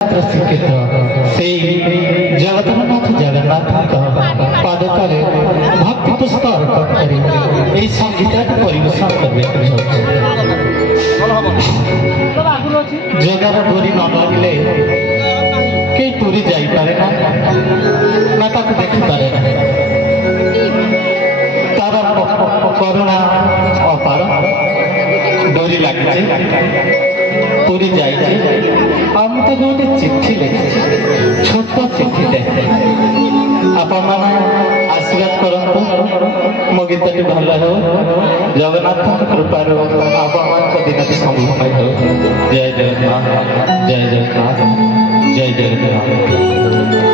श्रीक्षेत्र से जगन्नाथ जगन्नाथ पादतले भक्ति पुष्प अर्पण कर संगीत परिवेशन करने जगार डोरी न लगे कई टूरी जापे ना देखी पारे तार करुणा अपार डोरी लगे पूरी जाइए हम तो गोटे चिट्ठी लिखी छोट चिट्ठी आपण मैंने आशीर्वाद करतु मो गीत भल हो जगन्नाथ कृपार आपण दिन संभव हो जय जगन्नाथ जय जगन्नाथ जय जगन्नाथ।